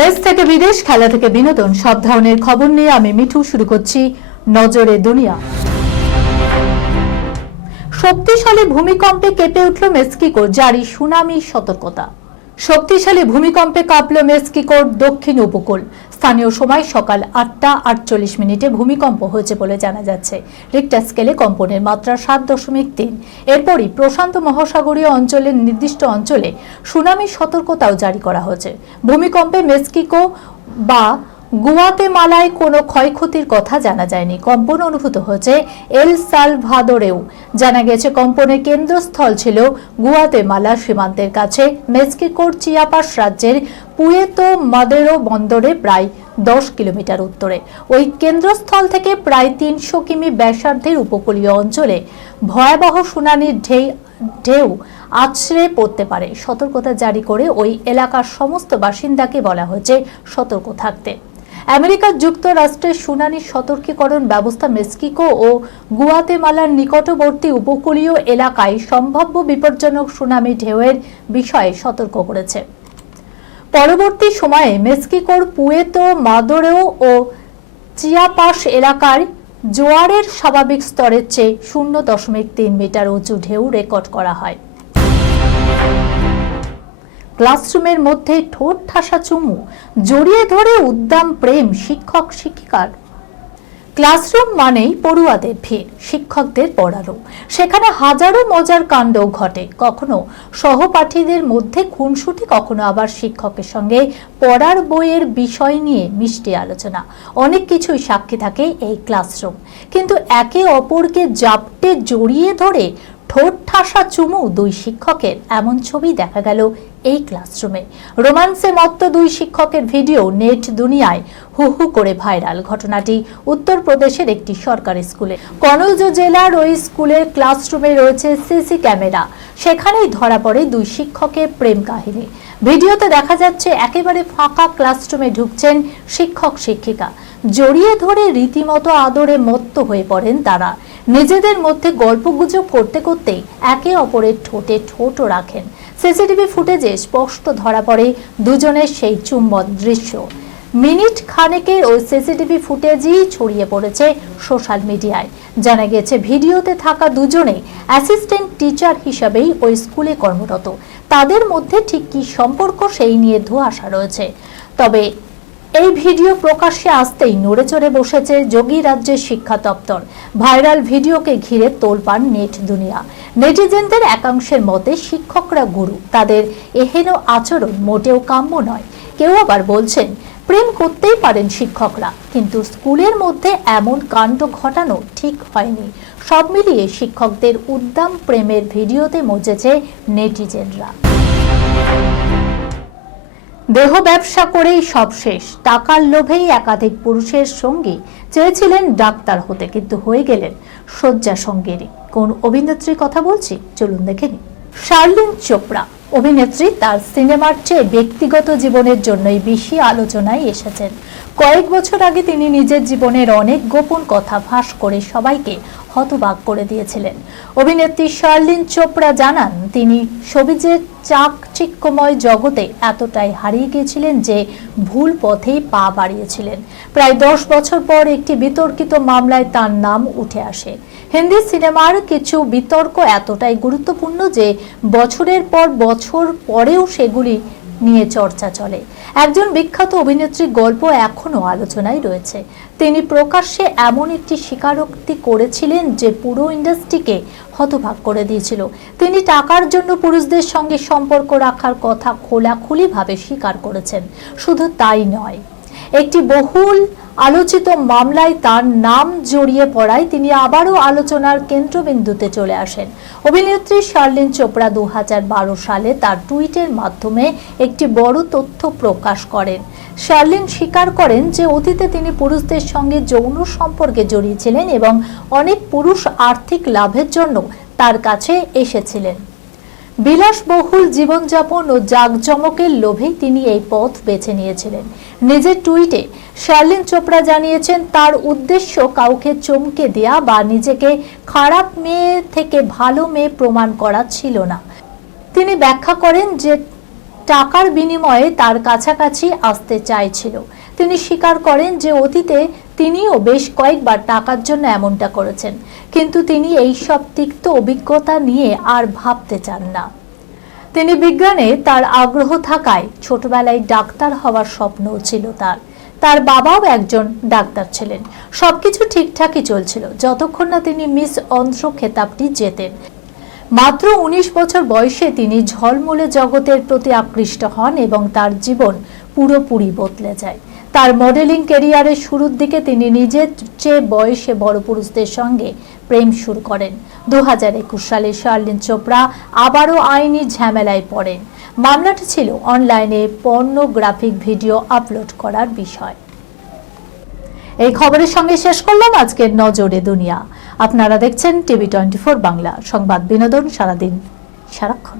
দেশ থেকে বিদেশ, খেলা থেকে বিনোদন, সব ধরনের খবর নিয়ে আমি মিঠু শুরু করছি নজরে দুনিয়া। শক্তিশালী ভূমিকম্পে কেঁপে উঠল মেক্সিকো, জারি সুনামি সতর্কতা। শক্তিশালী ভূমিকম্পে কাঁপল মেক্সিকোর দক্ষিণ উপকূল। স্থানীয় সময় সকাল 8টা 48 ভূমিকম্প হয়েছে বলে জানা যাচ্ছে। রিক্টার স্কেলে কম্পনের মাত্রা 7.3। এরপরই প্রশান্ত মহাসাগরীয় অঞ্চলের নির্দিষ্ট অঞ্চলে সুনামি সতর্কতাও জারি করা হয়েছে। ভূমিকম্পে মেক্সিকো বা গুয়াতেমালায় কোনো ক্ষয়ক্ষতির কথা জানা যায়নি। কম্পন অনুভূত হয়েছে এল সালভাদোরেও। জানা গেছে কম্পনের কেন্দ্রস্থল ছিল গুয়াতেমালা সীমান্তের কাছে মেক্সিকোর চিয়াপাস রাজ্যের পুয়েতো মাদেরো বন্দরে প্রায় 10 কিলোমিটার উত্তরে। ওই কেন্দ্রস্থল থেকে প্রায় 300 কিমি ব্যাসার্ধের উপকূলীয় অঞ্চলে ভয়াবহ সুনামির ঢেউ আছড়ে পড়তে পারে। সতর্কতা জারি করে ওই এলাকার সমস্ত বাসিন্দাকে বলা হয়েছে সতর্ক থাকতে। আমেরিকা যুক্তরাষ্ট্রের সুনামি সতর্কীকরণ ব্যবস্থা মেক্সিকো ও গুয়াতেমালার নিকটবর্তী উপকূলীয় এলাকায় সম্ভাব্য বিপজ্জনক সুনামি ঢেউয়ের বিষয়ে সতর্ক করেছে। পরবর্তী সময়ে মেক্সিকোর পুয়েতো মাদেরো ও চিয়াপাস এলাকার জোয়ারের স্বাভাবিক স্তরের চেয়ে 0.3 মিটার উঁচু ঢেউ রেকর্ড করা হয়। ক্লাসরুমের মধ্যে ঠোঁট ঠাসা চুমু, জড়িয়ে ধরে উদ্দাম প্রেম শিক্ষক শিক্ষিকার। ক্লাসরুম মানেই পড়ুয়াদের ভিড়, শিক্ষকদের পড়ানো। সেখানে হাজারো মজার কাণ্ড ঘটে, কখনো সহপাঠীদের মধ্যে খুনসুটি, কখনো আবার শিক্ষকের সঙ্গে পড়ার বইয়ের বিষয় নিয়ে মিষ্টি আলোচনা। অনেক কিছুই সাক্ষী থাকে এই ক্লাসরুম। কিন্তু একে অপরকে জাপটে জড়িয়ে ধরে ঠোঁট ঠাসা চুমু দুই শিক্ষকের, এমন ছবি দেখা গেল এই ক্লাসরুমে। রোমান্সে মত্ত দুই শিক্ষকের ভিডিও নেট দুনিয়ায় হু হু করে ভাইরাল। ঘটনাটি উত্তরপ্রদেশের একটি সরকারি স্কুলে। কনৌজ জেলার ওই স্কুলের ক্লাসরুমে রয়েছে সিসি ক্যামেরা। সেখানেই ধরা পড়ে দুই শিক্ষকের প্রেম কাহিনী। ভিডিওতে দেখা যাচ্ছে একেবারে ফাঁকা ক্লাসরুমে ঢুকছেন শিক্ষক শিক্ষিকা। জড়িয়ে ধরে রীতিমতো আদরে মত্ত হয়ে পড়েন তারা। নিজেদের মধ্যে গল্পগুজব করতে করতে একে অপরের ঠোঁটে ঠোঁটও রাখেন। সিসিটিভি ফুটেজে স্পষ্ট ধরা পড়ে দুজনের সেই চুম্বন দৃশ্য। মিনিট খানেকের ওই সিসিটিভি ফুটেজই ছড়িয়ে পড়েছে সোশ্যাল মিডিয়ায়। জানা গেছে ভিডিওতে থাকা দুজনে অ্যাসিস্ট্যান্ট টিচার হিসাবেই ওই স্কুলে কর্মরত। তাদের মধ্যে ঠিক কি সম্পর্ক সেই নিয়ে ধোঁয়াশা রয়েছে। তবে এই ভিডিও প্রকাশ্যে আসতেই নড়ে চড়ে বসেছে যোগী রাজ্যের শিক্ষা দপ্তর। ভাইরাল ভিডিওকে ঘিরে তোলপাড় নেট দুনিয়া। নেটিজেনদের একাংশের মতে শিক্ষকরা গুরু, তাদের এহেন আচরণ মোটেও কাম্য নয়। কেউ আবার বলছেন প্রেম করতেই পারেন শিক্ষকরা, কিন্তু স্কুলের মধ্যে এমন কাণ্ড ঘটানো ঠিক হয়নি। সব মিলিয়ে শিক্ষকদের উদ্দাম প্রেমের ভিডিওতে মজেছে নেটিজেনরা। দেহ ব্যবসা করেই সব শেষ, টাকার লোভেই একাধিক পুরুষের সঙ্গী চেয়েছিলেন ডাক্তার হতে, কিন্তু হয়ে গেলেন শয্যা সঙ্গীরই। কোন অভিনেত্রীর কথা বলছি চলুন দেখে নিন। শার্লিন চোপড়া অভিনেত্রী তার সিনেমার চেয়ে ব্যক্তিগত জীবনের জন্যই বেশি আলোচনায় এসেছেন। কয়েক বছর আগে তিনি নিজের জীবনের অনেক গোপন কথা ফাঁস করে সবাইকে হতবাক করে দিয়েছিলেন। অভিনেত্রী শার্লিন চোপড়া জানান, তিনি শোবিজের চাকচিক্যময় জগতে এতটাই হারিয়ে গিয়েছিলেন যে ভুল পথেই পা বাড়িয়েছিলেন। প্রায় 10 বছর পর একটি বিতর্কিত মামলায় তার নাম উঠে আসে। হিন্দি সিনেমার কিছু বিতর্ক এতটাই গুরুত্বপূর্ণ যে বছরের পর বছর পরেও সেগুলি নিয়ে চর্চা চলে। একজন বিখ্যাত অভিনেত্রীর গল্প এখনো আলোচনায় রয়েছে। তিনি প্রকাশ্যে এমন একটি স্বীকারোক্তি করেছিলেন যে পুরো ইন্ডাস্ট্রিকে হতবাক করে দিয়েছিল। তিনি টাকার জন্য পুরুষদের সঙ্গে সম্পর্ক রাখার কথা খোলাখুলিভাবে স্বীকার করেছেন। শুধু তাই নয়, একটি বহুল আলোচিত মামলায় তার নাম জড়িয়ে পড়ায় তিনি আবারও আলোচনার কেন্দ্রবিন্দুতে চলে আসেন। অভিনেত্রী শার্লিন চোপড়া 2012 সালে তার টুইটের মাধ্যমে একটি বড় তথ্য প্রকাশ করেন। শার্লিন স্বীকার করেন যে অতীতে তিনি পুরুষদের সঙ্গে যৌন সম্পর্কে জড়িয়েছিলেন এবং অনেক পুরুষ আর্থিক লাভের জন্য তার কাছে এসেছিলেন। বিলাসবহুল জীবনযাপন ও জাঁকজমকের লোভেই তিনি এই পথ বেছে নিয়েছিলেন। নিজের টুইটে শার্লিন চোপড়া জানিয়েছেন, তার উদ্দেশ্য কাউকে চমকে দেয়া বা নিজেকে খারাপ মেয়ে থেকে ভালো মেয়ে প্রমাণ করা ছিল না। তিনি ব্যাখ্যা করেন যে টাকার বিনিময়ে তার কাছাকাছি আসতে চাইছিল। তিনি স্বীকার করেন যে অতীতে তিনিও বেশ কয়েকবার টাকার জন্য এমনটা করেছেন, কিন্তু তিনি এই সব তিক্ত অভিজ্ঞতা নিয়ে আর ভাবতে চান না। তিনি বিজ্ঞানে তার আগ্রহ থাকায় ছোটবেলায় ডাক্তার হওয়ার স্বপ্নও ছিল তার বাবাও একজন ডাক্তার ছিলেন। সবকিছু ঠিকঠাকই চলছিল যতক্ষণ না তিনি মিস অন্ধ্র খেতাবটি জেতেন। মাত্র 19 বছর বয়সে তিনি ঝলমলে জগতের প্রতি আকৃষ্ট হন এবং তার জীবন পুরোপুরি বদলে যায়। তার মডেলিং ক্যারিয়ারের শুরুর দিকে তিনি নিজের চেয়ে বয়সে বড় পুরুষদের সঙ্গে প্রেম শুরু করেন। 2021 সালে শার্লিন চোপড়া আবারও আইনি ঝামেলায় পড়েন। মামলাটি ছিল অনলাইনে পর্নোগ্রাফিক ভিডিও আপলোড করার বিষয়। এই খবরের সঙ্গে শেষ করলাম আজকের নজরে দুনিয়া। আপনারা দেখছেন টিভি 24 বাংলা, সংবাদ বিনোদন সারাদিন সারাক্ষণ।